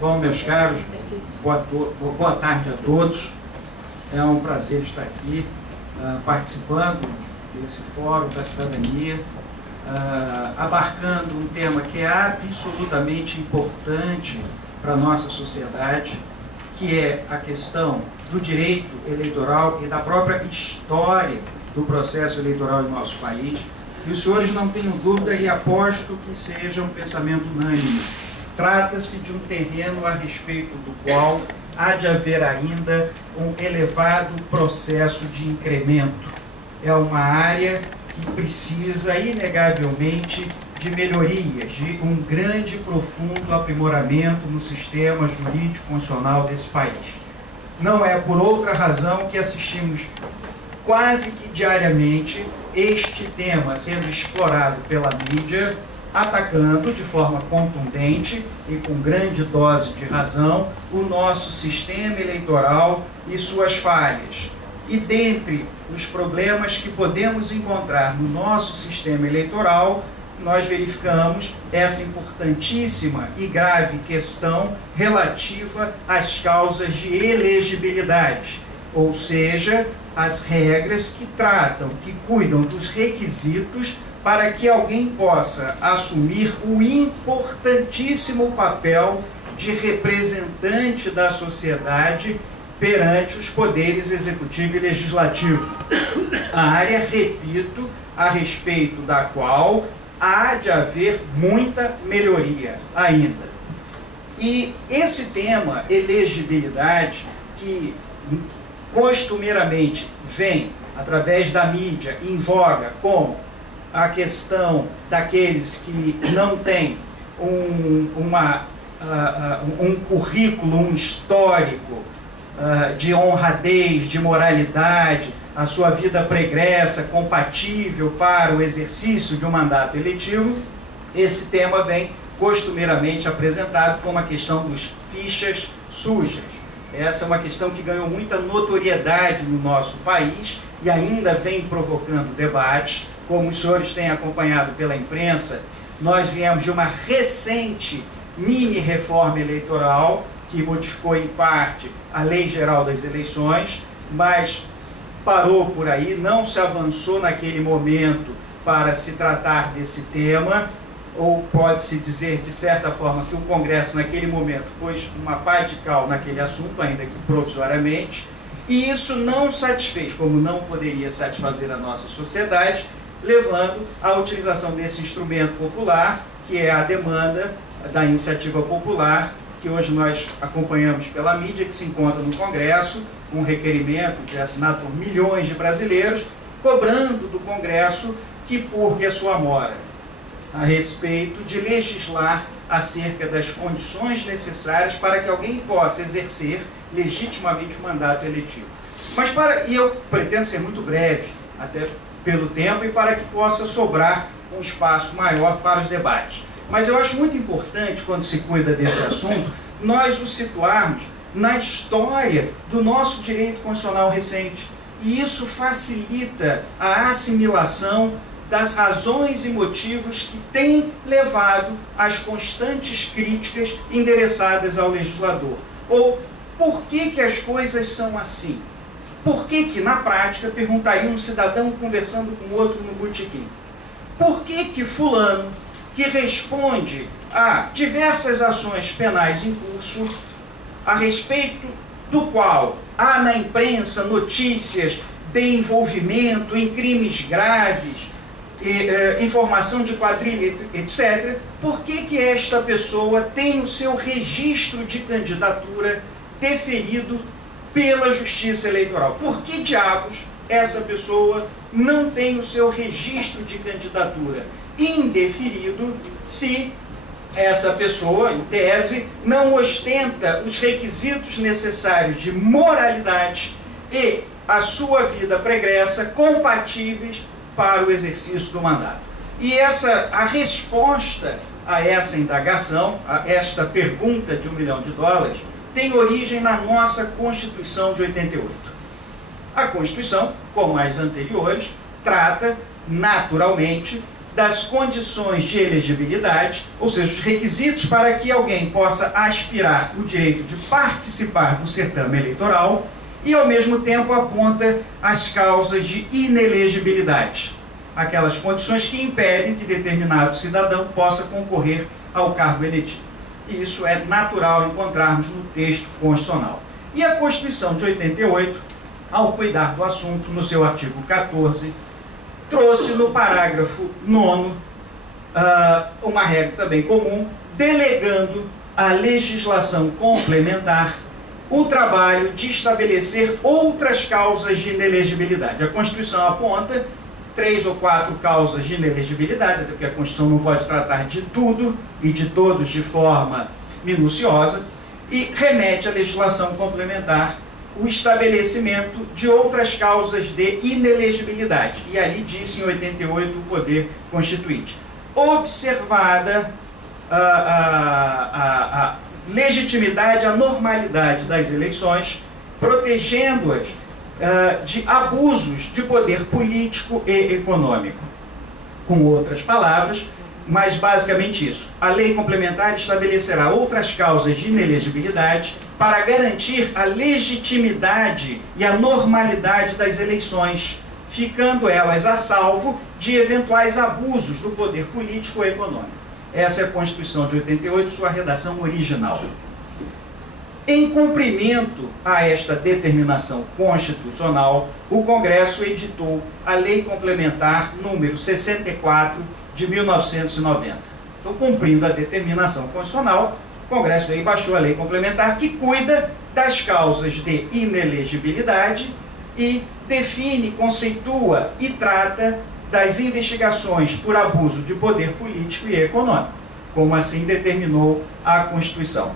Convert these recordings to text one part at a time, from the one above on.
Bom, meus caros, boa tarde a todos. É um prazer estar aqui participando desse Fórum da Cidadania, abarcando um tema que é absolutamente importante para a nossa sociedade, que é a questão do direito eleitoral e da própria história do processo eleitoral em nosso país. E os senhores não tenham dúvida, e aposto que seja um pensamento unânime. Trata-se de um terreno a respeito do qual há de haver ainda um elevado processo de incremento. É uma área que precisa, inegavelmente, de melhorias, de um grande e profundo aprimoramento no sistema jurídico constitucional desse país. Não é por outra razão que assistimos quase que diariamente este tema sendo explorado pela mídia, atacando de forma contundente e com grande dose de razão o nosso sistema eleitoral e suas falhas. E dentre os problemas que podemos encontrar no nosso sistema eleitoral, nós verificamos essa importantíssima e grave questão relativa às causas de elegibilidade, ou seja, as regras que tratam, que cuidam dos requisitos para que alguém possa assumir o importantíssimo papel de representante da sociedade perante os poderes executivo e legislativo. A área, repito, a respeito da qual há de haver muita melhoria ainda. E esse tema, elegibilidade, que costumeiramente vem através da mídia em voga como a questão daqueles que não têm um currículo, um histórico de honradez, de moralidade, a sua vida pregressa, compatível para o exercício de um mandato eletivo. Esse tema vem costumeiramente apresentado como a questão dos fichas sujas. Essa é uma questão que ganhou muita notoriedade no nosso país e ainda vem provocando debates. Como os senhores têm acompanhado pela imprensa, nós viemos de uma recente mini-reforma eleitoral que modificou em parte a Lei Geral das Eleições, mas parou por aí, não se avançou naquele momento para se tratar desse tema, ou pode-se dizer, de certa forma, que o Congresso, naquele momento, pôs uma pá de cal naquele assunto, ainda que provisoriamente, e isso não satisfez, como não poderia satisfazer a nossa sociedade, levando à utilização desse instrumento popular, que é a demanda da iniciativa popular, que hoje nós acompanhamos pela mídia, que se encontra no Congresso, um requerimento que é assinado por milhões de brasileiros, cobrando do Congresso que purgue a sua mora, a respeito de legislar acerca das condições necessárias para que alguém possa exercer legitimamente o mandato eletivo. E eu pretendo ser muito breve, até pelo tempo, e para que possa sobrar um espaço maior para os debates. Mas eu acho muito importante, quando se cuida desse assunto, nós o situarmos na história do nosso direito constitucional recente. E isso facilita a assimilação das razões e motivos que têm levado às constantes críticas endereçadas ao legislador. Ou por que as coisas são assim? Por que na prática, perguntaria um cidadão conversando com outro no botequim? Por que fulano, que responde a diversas ações penais em curso, a respeito do qual há na imprensa notícias de envolvimento em crimes graves, informação de quadrilha, etc., por que esta pessoa tem o seu registro de candidatura deferido pela Justiça Eleitoral? Por que diabos essa pessoa não tem o seu registro de candidatura indeferido se essa pessoa, em tese, não ostenta os requisitos necessários de moralidade e a sua vida pregressa compatíveis para o exercício do mandato? E a resposta a essa indagação, a esta pergunta de $1 milhão, tem origem na nossa Constituição de 88. A Constituição, como as anteriores, trata naturalmente das condições de elegibilidade, ou seja, os requisitos para que alguém possa aspirar o direito de participar do certame eleitoral, e ao mesmo tempo aponta as causas de inelegibilidade, aquelas condições que impedem que determinado cidadão possa concorrer ao cargo eletivo. E isso é natural encontrarmos no texto constitucional. E a Constituição de 88, ao cuidar do assunto, no seu artigo 14, trouxe no parágrafo 9º uma regra também comum, delegando à legislação complementar o trabalho de estabelecer outras causas de inelegibilidade. A Constituição aponta 3 ou 4 causas de inelegibilidade, até porque a Constituição não pode tratar de tudo e de todos de forma minuciosa, e remete à legislação complementar o estabelecimento de outras causas de inelegibilidade. E ali disse em 88 o Poder Constituinte. Observada a legitimidade, a normalidade das eleições, protegendo-as de abusos de poder político e econômico. Com outras palavras, mas basicamente isso. A lei complementar estabelecerá outras causas de inelegibilidade para garantir a legitimidade e a normalidade das eleições, ficando elas a salvo de eventuais abusos do poder político e econômico. Essa é a Constituição de 88, sua redação original. Em cumprimento a esta determinação constitucional, o Congresso editou a Lei Complementar número 64 de 1990. Então, cumprindo a determinação constitucional, o Congresso aí baixou a Lei Complementar que cuida das causas de inelegibilidade e define, conceitua e trata das investigações por abuso de poder político e econômico, como assim determinou a Constituição.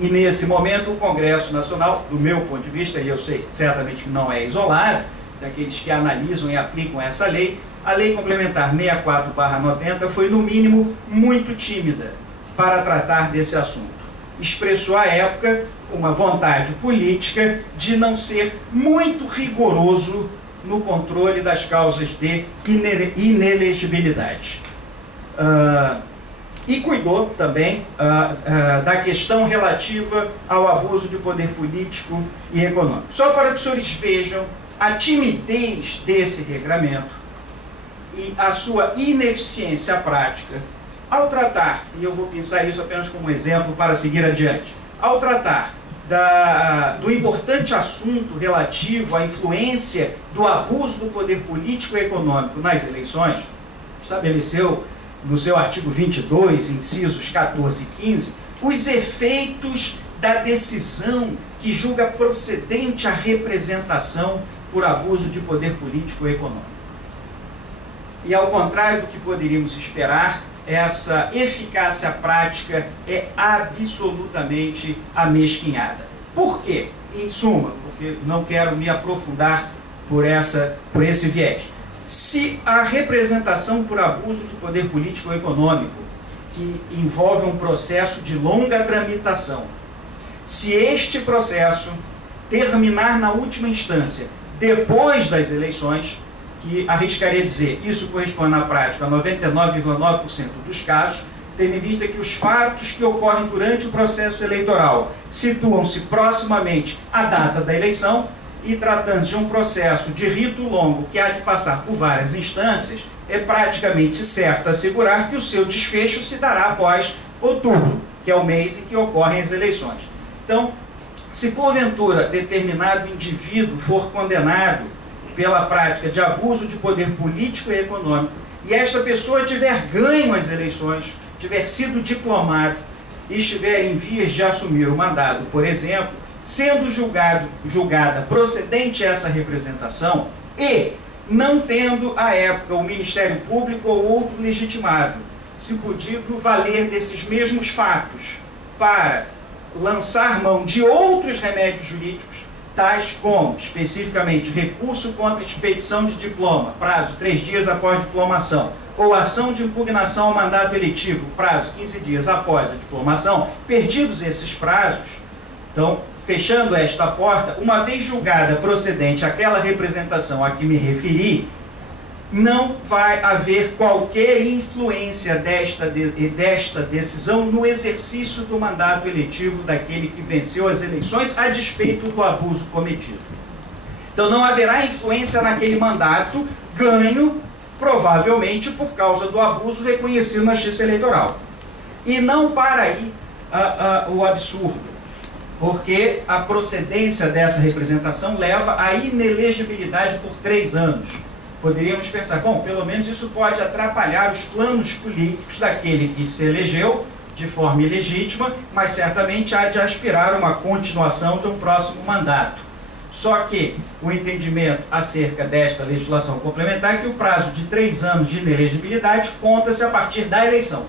E nesse momento o Congresso Nacional, do meu ponto de vista, e eu sei certamente que não é isolado, daqueles que analisam e aplicam essa lei, a Lei Complementar 64/90 foi, no mínimo, muito tímida para tratar desse assunto. Expressou à época uma vontade política de não ser muito rigoroso no controle das causas de inelegibilidade. E cuidou também da questão relativa ao abuso de poder político e econômico. Só para que os senhores vejam a timidez desse regramento e a sua ineficiência prática, ao tratar, e eu vou pensar isso apenas como exemplo para seguir adiante, ao tratar do importante assunto relativo à influência do abuso do poder político e econômico nas eleições, estabeleceu no seu artigo 22, incisos 14 e 15, os efeitos da decisão que julga procedente a representação por abuso de poder político e econômico. E ao contrário do que poderíamos esperar, essa eficácia prática é absolutamente amesquinhada. Por quê? Em suma, porque não quero me aprofundar por esse viés. Se a representação por abuso de poder político ou econômico, que envolve um processo de longa tramitação, se este processo terminar na última instância, depois das eleições, que arriscaria dizer, isso corresponde na prática a 99,9% dos casos, tendo em vista que os fatos que ocorrem durante o processo eleitoral situam-se proximamente à data da eleição, e tratando de um processo de rito longo que há de passar por várias instâncias, é praticamente certo assegurar que o seu desfecho se dará após outubro, que é o mês em que ocorrem as eleições. Então, se porventura determinado indivíduo for condenado pela prática de abuso de poder político e econômico, e esta pessoa tiver ganho as eleições, tiver sido diplomado e estiver em vias de assumir o mandato, por exemplo, sendo julgada procedente essa representação e não tendo à época o Ministério Público ou outro legitimado se podido valer desses mesmos fatos para lançar mão de outros remédios jurídicos, tais como, especificamente, recurso contra expedição de diploma, prazo 3 dias após diplomação, ou ação de impugnação ao mandato eletivo, prazo 15 dias após a diplomação, perdidos esses prazos, então, fechando esta porta, uma vez julgada procedente aquela representação a que me referi, não vai haver qualquer influência desta decisão no exercício do mandato eletivo daquele que venceu as eleições a despeito do abuso cometido. Então não haverá influência naquele mandato ganho, provavelmente por causa do abuso reconhecido na Justiça Eleitoral. E não para aí o absurdo, porque a procedência dessa representação leva à inelegibilidade por 3 anos. Poderíamos pensar, bom, pelo menos isso pode atrapalhar os planos políticos daquele que se elegeu de forma ilegítima, mas certamente há de aspirar a uma continuação de um próximo mandato. Só que o entendimento acerca desta legislação complementar é que o prazo de 3 anos de inelegibilidade conta-se a partir da eleição.